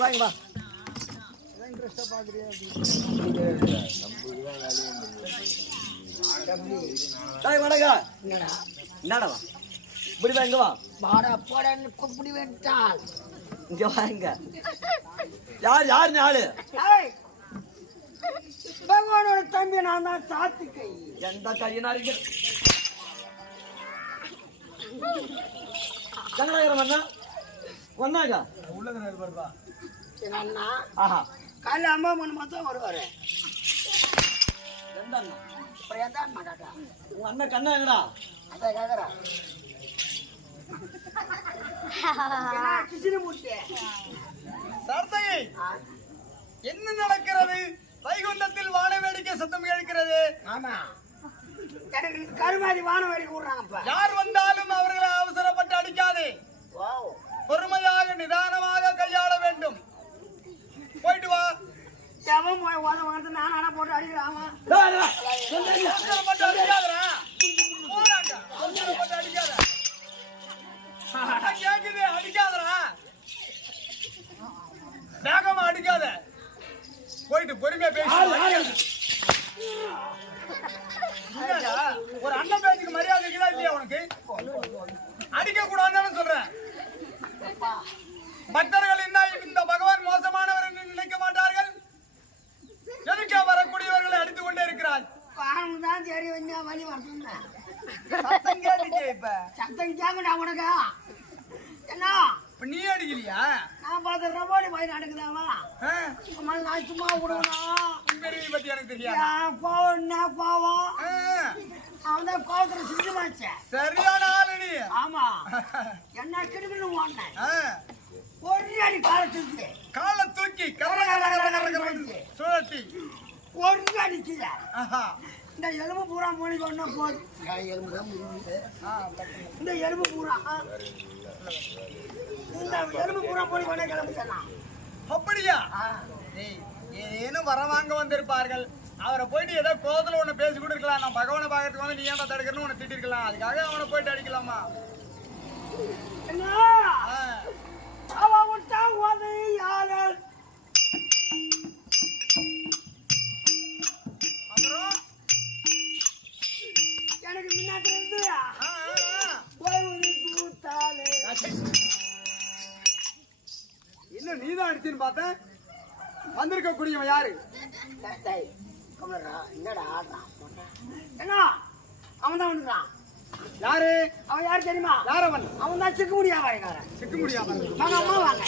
வாங்க வா. என்னடா வா இப்படி வா இங்க வா. வாடா போடன்னு கூப்பிடி வேண்டால் இங்க வாங்க. யார் யார் நீ ஆளு? பகவானோட தம்பி நான் தான் சாத்தி கை. எந்த கையினா இருக்கு? சங்கராகரம் அண்ணா வந்தாங்க உள்ளது இருப்பாருப்பா. எங்க அண்ணா ஆஹா காலைல அம்மா மணி மொத்தம் வருவாரு. எந்த அண்ணா? அப்புறம் எந்த அண்ணா காக்கா? உங்க அண்ணன் கண்ணா எங்கடா? அதான் கேக்குறா. கிருஷ்ணமூர்த்தி சர்தையை என்ன நடக்கிறது? வைகுண்டத்தில் வான வேடிக்கை சத்தம் கேட்கிறது. ஆமா எனக்கு கருமாதி வானம் வரைக்கும் விடுறாங்கப்பா. யார் வந்தாலும் அவர்களை அவசரப்பட்டு அடிக்காதே. பொறுமையாக நிதானமாக கையாள வேண்டும். போயிட்டு வா. எவன் போய் உதவ நான் அடை போட்டு அடிக்கிறாமா? அவசரப்பட்டு அடிக்காதடா. போடாங்க. அவசரப்பட்டு அடிக்காத. கேக்குது அடிக்காதடா. வேகமா அடிக்காத. போயிட்டு பொறுமையா பேசு. ஒரு அண்ணன் பேச்சுக்கு மரியாதை இருக்குதா இல்லையா உனக்கு? அடிக்க கூடாதுன்னு சொல்றேன். பக்தர்கள் இந்த பகவான் மோசமானவர் என்று நினைக்க மாட்டார்கள். எதுக்கே வரக்கூடியவர்களை அடித்துக் கொண்டே இருக்கிறார். பானம் தான் சரி வந்தா வழி வரணும். சத்தம் கேட்டுச்சே இப்ப. சத்தம் கேங்கடா உனக்கு என்ன? இப்ப நீ அடிக்கலையா? நான் பார்த்த ரபோடி போய் நடக்குதாமா? நான் சும்மா விடுவேன். பெரிய பத்தி எனக்கு தெரியாது. கோவம் என்ன கோவம்? அவன் தான் கோவத்துல சிந்துமாச்ச. சரியான ஆளு நீ. ஆமா என்ன கிடுக்குன்னு ஓடினேன். ஒரு அடி காலை தூக்கி சுழட்டி ஒரு அடிக்குத. இந்த எலும்பு பூரா மொழி கொண்டா போது. இந்த எலும்பு பூரா மொழி கொண்டா கிளம்பிக்கலாம். அப்படியா? ஏனும் வர வாங்க வந்திருப்பார்கள். அவரை போயிட்டு ஏதோ கோதல ஒண்ணு பேசி கூட இருக்கலாம். நான் பகவானை பாக்கிறதுக்கு வந்து நீ ஏன்டா தடுக்கிறன்னு உன்னை திட்டிருக்கலாம். அதுக்காக அவனை போயிட்டு அடிக்கலாமா? அப்புறம் எனக்கு முன்னாடி இருந்து இன்னும் நீதான் அடிச்சுன்னு பார்த்தேன். வந்திருக்க கூடியவன் யாரு? என்னடா ஆடுறான்? என்ன அவன் தான் வந்துட்டான். யாரு? அவன் யாரு தெரியுமா? யார் அவன்? அவன் தான் சிக்க முடியாம சிக்க முடியாம வாங்க அம்மா வாங்க.